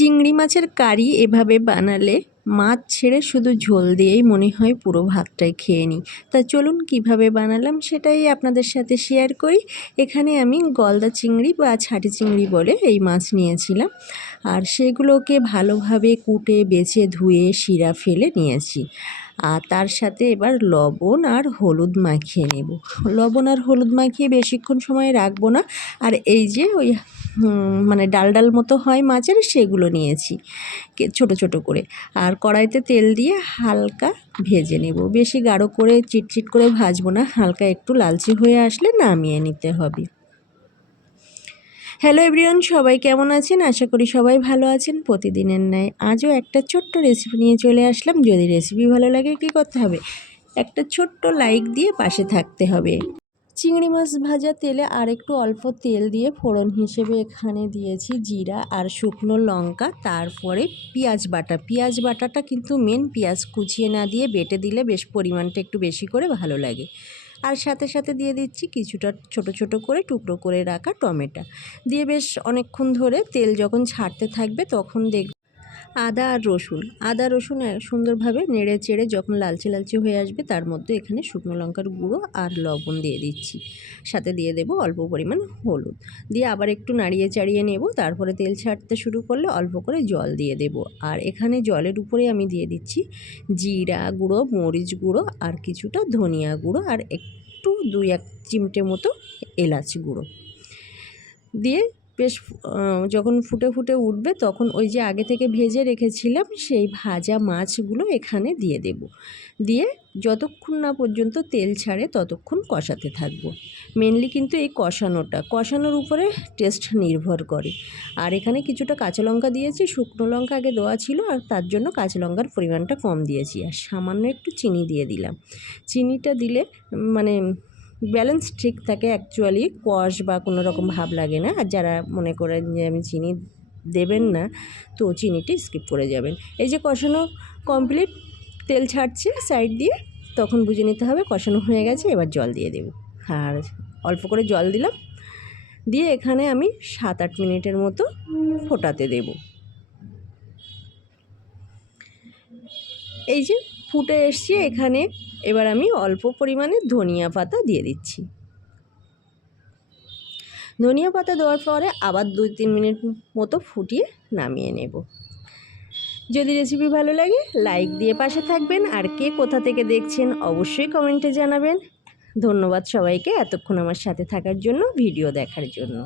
চিংড়ি মাছের কারি এভাবে বানালে মাছ ছেড়ে শুধু ঝোল দিয়েই মনে হয় পুরো ভাতটাই খেয়ে নিই। তা চলুন কীভাবে বানালাম সেটাই আপনাদের সাথে শেয়ার করি। এখানে আমি গলদা চিংড়ি বা ছাটি চিংড়ি বলে এই মাছ নিয়েছিলাম। আর সেগুলোকে ভালোভাবে কুটে, বেছে, ধুয়ে, শিরা ফেলে নিয়েছি। আর তার সাথে এবার লবণ আর হলুদ মাখিয়ে নেব। লবণ আর হলুদ মাখিয়ে বেশিক্ষণ সময় রাখব না। আর এই যে ওই মানে ডাল ডাল মতো হয় মাছের, সেগুলো নিয়েছি ছোট ছোট করে। আর কড়াইতে তেল দিয়ে হালকা ভেজে নেব। বেশি গাঢ় করে, চিটচিট করে ভাজবো না। হালকা একটু লালচে হয়ে আসলে নামিয়ে নিতে হবে। হ্যালো এভরিওয়ান সবাই কেমন আছেন? আশা করি সবাই ভালো আছেন। প্রতিদিনের ন্যায় আজও একটা ছোট্ট রেসিপি নিয়ে চলে আসলাম। যদি রেসিপি ভালো লাগে কী করতে হবে? একটা ছোট্ট লাইক দিয়ে পাশে থাকতে হবে। চিংড়ি মাছ ভাজা তেলে আর একটু অল্প তেল দিয়ে ফোড়ন হিসেবে এখানে দিয়েছি জিরা আর শুকনো লঙ্কা। তারপরে পেঁয়াজ বাটা। পেঁয়াজ বাটাটা কিন্তু মেন পেঁয়াজ কুচিয়ে না দিয়ে বেটে দিলে বেশ পরিমাণটা একটু বেশি করে ভালো লাগে। আর সাথে সাথে দিয়ে দিচ্ছি কিছুটা ছোট ছোট করে টুকরো করে রাখা টমেটো। দিয়ে বেশ অনেকক্ষণ ধরে তেল যখন ছাড়তে থাকবে তখন দেখ আদা আর রসুন। আদা, রসুন সুন্দরভাবে নেড়ে চেড়ে যখন লালচে লালচে হয়ে আসবে তার মধ্যে এখানে শুকনো লঙ্কার গুঁড়ো আর লবণ দিয়ে দিচ্ছি। সাথে দিয়ে দেবো অল্প পরিমাণ হলুদ। দিয়ে আবার একটু নাড়িয়ে চাড়িয়ে নেব। তারপরে তেল ছাড়তে শুরু করলে অল্প করে জল দিয়ে দেব। আর এখানে জলের উপরে আমি দিয়ে দিচ্ছি জিরা গুঁড়ো, মরিচ গুঁড়ো আর কিছুটা ধনিয়া গুঁড়ো আর একটু দুই এক চিমটে মতো এলাচ গুঁড়ো। দিয়ে বেশ যখন ফুটে ফুটে উঠবে তখন ওই যে আগে থেকে ভেজে রেখেছিলাম সেই ভাজা মাছগুলো এখানে দিয়ে দেব। দিয়ে যতক্ষণ না পর্যন্ত তেল ছাড়ে ততক্ষণ কষাতে থাকব। মেনলি কিন্তু এই কষানোটা, কষানোর উপরে টেস্ট নির্ভর করে। আর এখানে কিছুটা কাঁচা লঙ্কা দিয়েছি, শুকনো লঙ্কা আগে দেওয়া ছিল আর তার জন্য কাঁচা লঙ্কার পরিমাণটা কম দিয়েছি। আর সামান্য একটু চিনি দিয়ে দিলাম। চিনিটা দিলে মানে ব্যালেন্স ঠিক থাকে অ্যাকচুয়ালি কষ বা কোনো রকম ভাব লাগে না। আর যারা মনে করেন যে আমি চিনি দেবেন না, তো চিনিটি স্কিপ করে যাবেন। এই যে কষানো কমপ্লিট তেল ছাড়ছে সাইড দিয়ে, তখন বুঝে নিতে হবে কষানো হয়ে গেছে, এবার জল দিয়ে দেব। আর অল্প করে জল দিলাম, দিয়ে এখানে আমি সাত আট মিনিটের মতো ফোটাতে দেব। এই যে ফুটে এসছে, এখানে এবার আমি অল্প পরিমাণে ধনিয়া পাতা দিয়ে দিচ্ছি। ধনিয়া পাতা দেওয়ার পরে আবার দুই তিন মিনিট মতো ফুটিয়ে নামিয়ে নেব। যদি রেসিপি ভালো লাগে লাইক দিয়ে পাশে থাকবেন। আর কে কোথা থেকে দেখছেন, অবশ্যই কমেন্টে জানাবেন। ধন্যবাদ সবাইকে এতক্ষণ আমার সাথে থাকার জন্য ভিডিও দেখার জন্য।